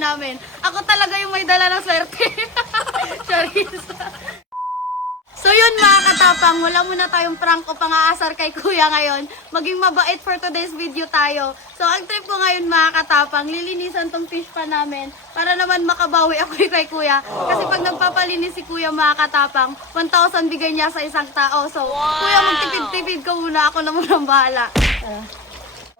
namin. Ako talaga yung may dala ng swerte. Charis. So yun mga katapang, wala muna tayong prank o pang-aasar kay kuya ngayon. Maging mabait for today's video tayo. So ang trip ko ngayon mga katapang, lilinisan tong fish pa namin para naman makabawi ako kay kuya. Kasi pag nagpapalinis si kuya mga katapang, 1,000 bigay niya sa isang tao. So kuya, magtipid-tipid ka muna, ako na muna bahala.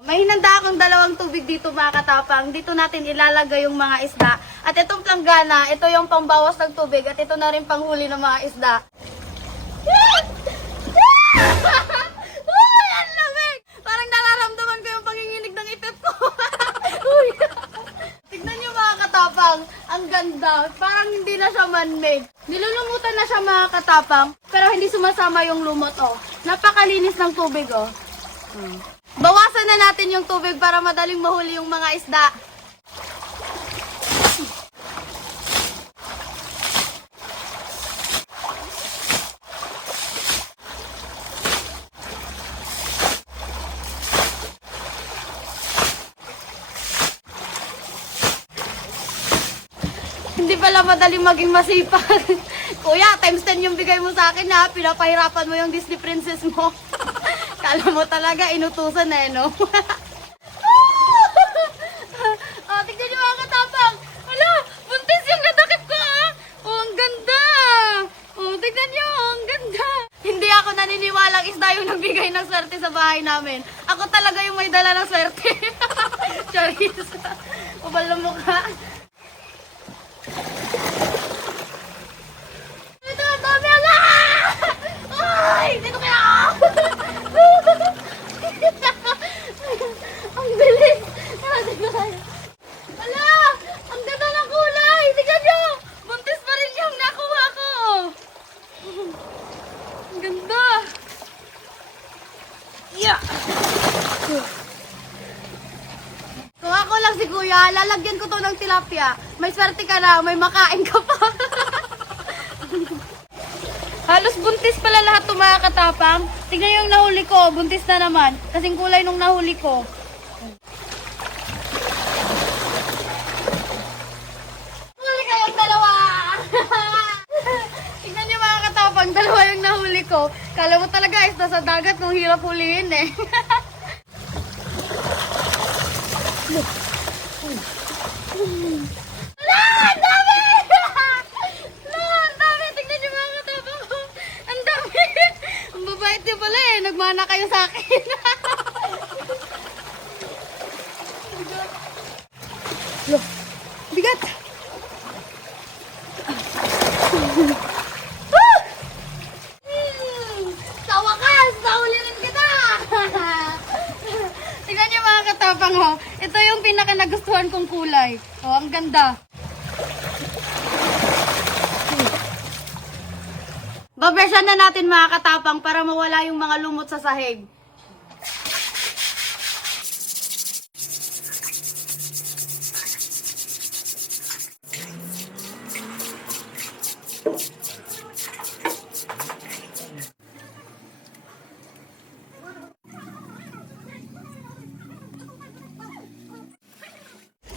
May hinanda akong dalawang tubig dito mga katapang. Dito natin ilalagay yung mga isda. At itong planggana, ito yung pangbawas ng tubig at ito na rin panghuli ng mga isda. Uy, ang lamig! Parang nararamdaman ko yung panginginig ng ipip ko. Uy. Tignan nyo mga katapang, ang ganda. Parang hindi na siya man-made. Nilulumutan na siya mga katapang, pero hindi sumasama yung lumot, oh. Napakalinis ng tubig, oh. Bawasan na natin yung tubig para madaling mahuli yung mga isda. Hindi pala madaling maging masipag. Kuya, times 10 yung bigay mo sa akin ha. Pinapahirapan mo yung Disney princess mo. Kala mo talaga, inutusan na no? Oh, tignan niyo mga katapang. Wala, buntis yung nadakip ko ha. Oh, ang ganda. Oh, tignan niyo, ang ganda. Hindi ako naniniwalang isda yung nagbigay ng swerte sa bahay namin. Ako talaga yung may dala ng swerte. Charis. Ubal na mukha. Ito, dami na! Ay, dito kaya ako! Ang bilis! Wala! Ang ganda ng kulay! Tignan nyo! Buntis pa rin yung nakuha ko! Ang ganda! Yeah! Kung ako lang si kuya, lalagyan ko to ng tilapia. May swerte ka na, may makain ka pa. Halos buntis pala lahat ng mga katapang. Tignan yung nahuli ko, buntis na naman. Kasing kulay nung nahuli ko. Huli kayong dalawa! Tignan nyo mga katapang, dalawa yung nahuli ko. Kala mo talaga, is nasa dagat nung hirap hulihin eh. Wala! Ang dami! Wala! Ang dami! Tignan niyo mga katapang ko. Ang dami! Ang babait niyo pala eh. Nagmana kayo sa akin. Look! Bigat! Sa wakas! Nahuli rin kita! Tignan niyo mga katapang ho. Ito yung pinaka nagustuhan kong kulay. Oh, ang ganda. Babersyan na natin mga katapang para mawala yung mga lumot sa sahig.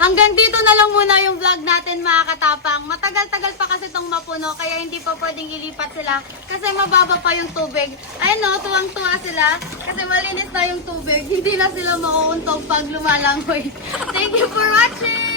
Hanggang dito na lang muna yung vlog natin mga katapang. Matagal-tagal pa kasi itong mapuno kaya hindi pa pwedeng ilipat sila kasi mababa pa yung tubig. Ayun no, tuwang-tuwa sila kasi malinis na yung tubig. Hindi na sila mauuntog pag lumalangoy. Thank you for watching!